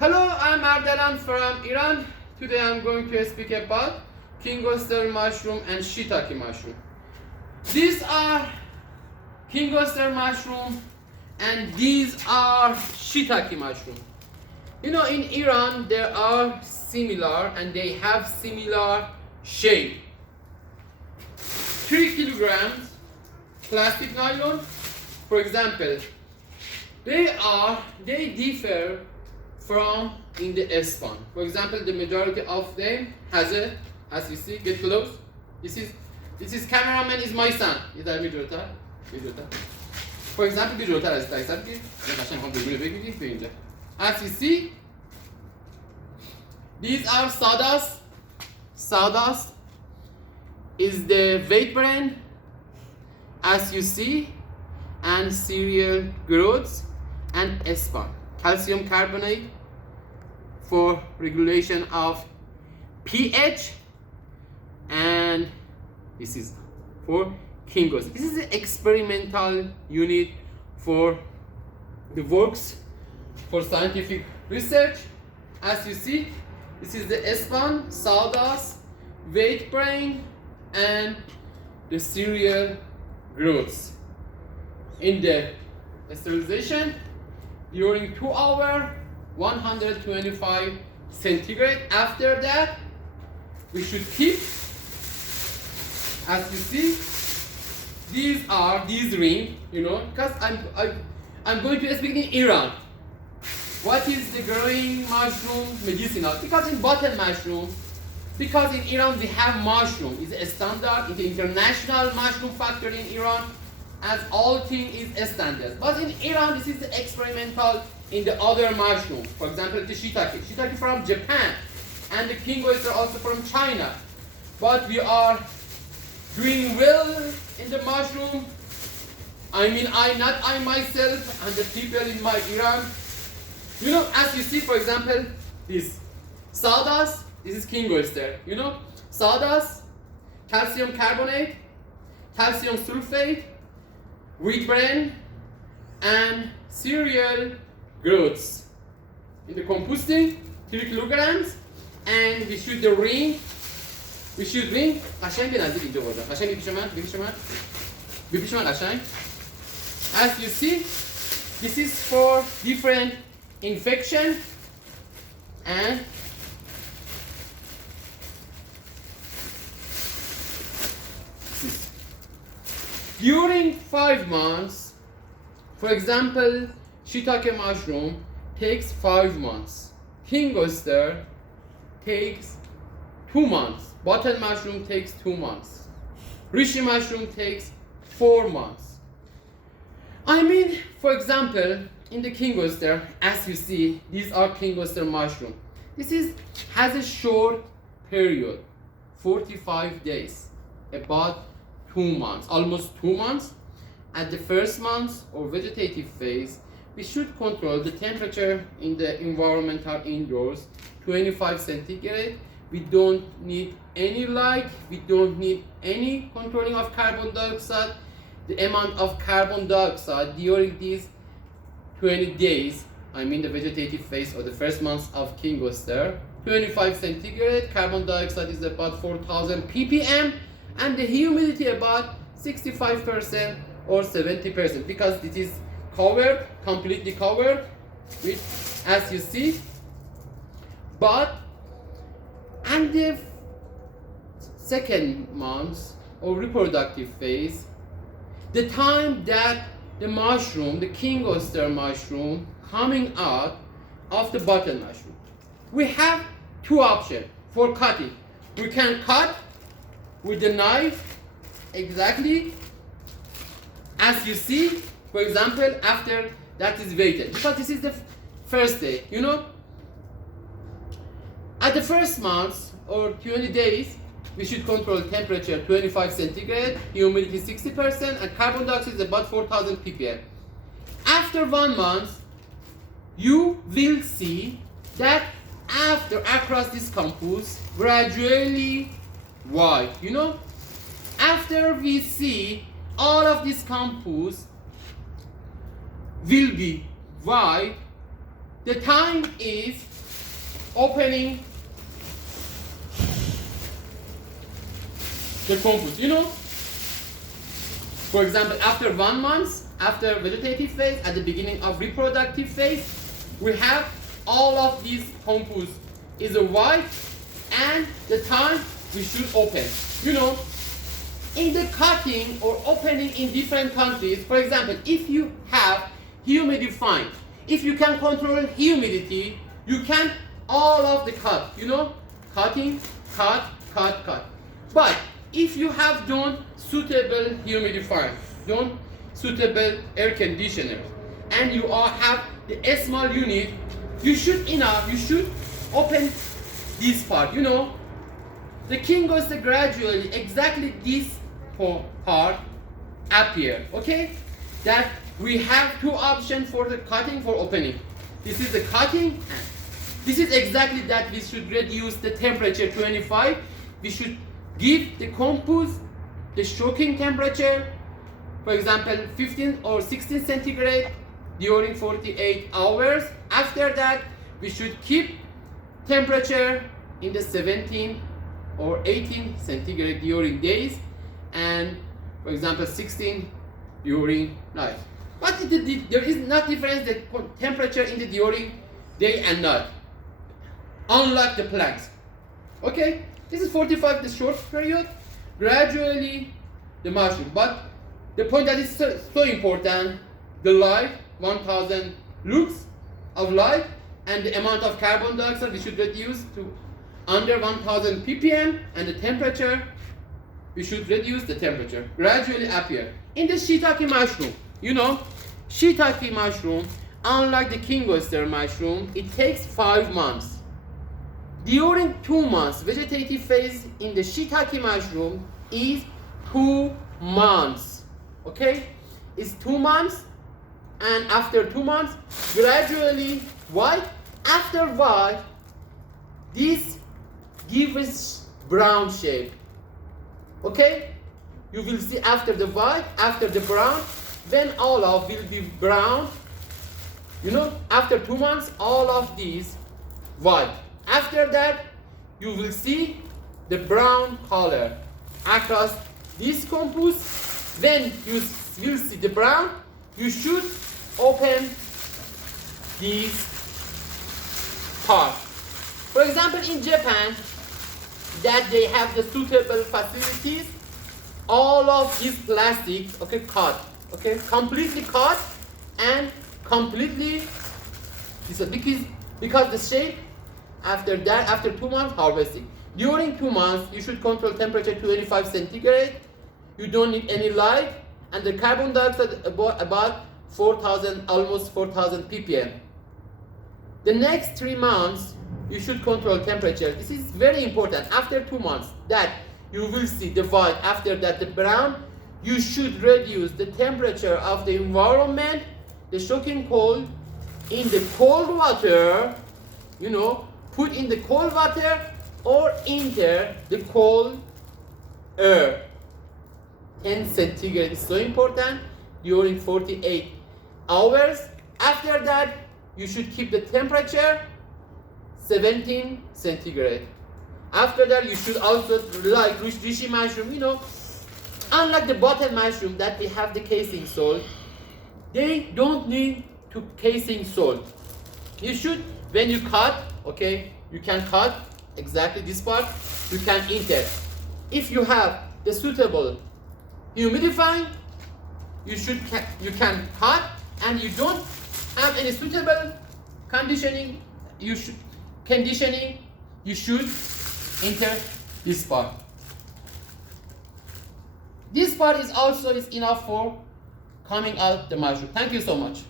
Hello, I'm Ardalan from Iran. Today I'm going to speak about king oyster mushroom and shiitake mushroom. These are king oyster mushroom and these are shiitake mushroom. You know, in Iran they are similar and they have similar shape. 3 kilograms plastic nylon, for example, they differ from in the span. For example, the majority of them has a, as you see, get close. This is cameraman is my son. For example, as you see, these are sawdust. Sawdust is the weight brain, as you see, and cereal growths and span. Calcium carbonate for regulation of pH, and this is for king oyster. This is an experimental unit for the works for scientific research. As you see, this is the span, sawdust, weight brain, and the cereal growths. In the sterilization, during 2 hours, 125 centigrade. After that, we should keep, as you see, these ring, you know, because I'm going to speak in Iran. What is the growing mushroom medicinal? Because in bottle mushroom, because in Iran we have mushroom, it's a standard, it's the international mushroom factory in Iran, as all thing is a standard. But in Iran, this is the experimental in the other mushroom. For example, the shiitake. Shiitake from Japan, and the king oyster also from China. But we are doing well in the mushroom. Not I myself, and the people in my Iran. You know, as you see, for example, this sawdust, this is king oyster. You know, sawdust, calcium carbonate, calcium sulfate, wheat bran, and cereal growths. In the composting, 3 kilograms, and we shoot the ring. We shoot ring. قشنگ به نزدیک اینجا بردم. قشنگ بپیش من قشنگ. As you see, this is for different infection, and during 5 months, for example, shiitake mushroom takes 5 months. King oyster takes 2 months. Bottle mushroom takes 2 months. Reishi mushroom takes 4 months. For example, in the king oyster, as you see, these are king oyster mushroom. Has a short period, 45 days, about 2 months, almost 2 months. At the first month or vegetative phase, we should control the temperature in the environmental indoors, 25 centigrade. We don't need any light, we don't need any controlling of carbon dioxide. The amount of carbon dioxide during these 20 days, the vegetative phase or the first month of king oyster, 25 centigrade, carbon dioxide is about 4,000 ppm, and the humidity about 65% or 70%, because it is covered, completely covered with, as you see. But and the second month or reproductive phase, the time that the mushroom, the king oyster mushroom, coming out of the bottle mushroom, we have 2 options for cutting. We can cut with the knife exactly as you see. For example, after that is waited, because this is the first day, you know. At the first month or 20 days, we should control temperature 25 centigrade, humidity 60%, and carbon dioxide is about 4,000 ppm. After 1 month, you will see that across this campus, gradually white, you know. After we see all of this campus will be white, the time is opening the compost. You know, for example, after 1 month, after vegetative phase, at the beginning of reproductive phase, we have all of these compost is a white, and the time we should open. You know, in the cutting or opening in different countries, for example, if you have humidifying, if you can control humidity, you can all of the cut, you know, cutting, cut. But if you have done suitable humidifier, done suitable air conditioner, and you have the small unit, you should open this part, you know. The king goes to gradually exactly this part appear, okay? That we have two options for the cutting, for opening. This is the cutting, and this is exactly that we should reduce the temperature 25. We should give the compost the soaking temperature, for example 15 or 16 centigrade during 48 hours. After that, we should keep temperature in the 17 or 18 centigrade during days, and for example 16 during night. But there is not difference the temperature in the during day and night, unlike the plants. Okay, this is 45 the short period, gradually the mushroom. But the point that is so important, the light, 1000 lux of light, and the amount of carbon dioxide we should reduce to under 1000 ppm, and the temperature, we should reduce the temperature, gradually appear. In the shiitake mushroom, you know, shiitake mushroom, unlike the king oyster mushroom, it takes 5 months. During 2 months, vegetative phase in the shiitake mushroom is 2 months. Okay, it's 2 months, and after 2 months, gradually white. After white, this gives brown shape. Okay, you will see after the white, after the brown, then all of will be brown. You know, after 2 months, all of these white. After that, you will see the brown color across this compost. Then you will see the brown. You should open this part. For example, in Japan, that they have the suitable facilities, all of these plastics, okay, cut, okay, completely cut and completely, because the shape. After that, after 2 months, harvesting. During 2 months, you should control temperature 25 centigrade. You don't need any light, and the carbon dioxide about 4000, almost 4000 ppm. The next 3 months, you should control temperature. This is very important. After 2 months, that you will see the white. After that, the brown. You should reduce the temperature of the environment, the shocking cold, in the cold water, you know, put in the cold water or enter the cold air. 10 centigrade is so important during 48 hours. After that, you should keep the temperature 17 centigrade. After that, you should also, like reishi mushroom, you know, unlike the bottle mushroom that they have the casing salt, they don't need to casing salt. You should, when you cut, okay, you can cut exactly this part, you can enter. If you have the suitable humidifying, you can cut, and you don't have any suitable conditioning, you should enter this part. This part is also enough for coming out the mushroom. Thank you so much.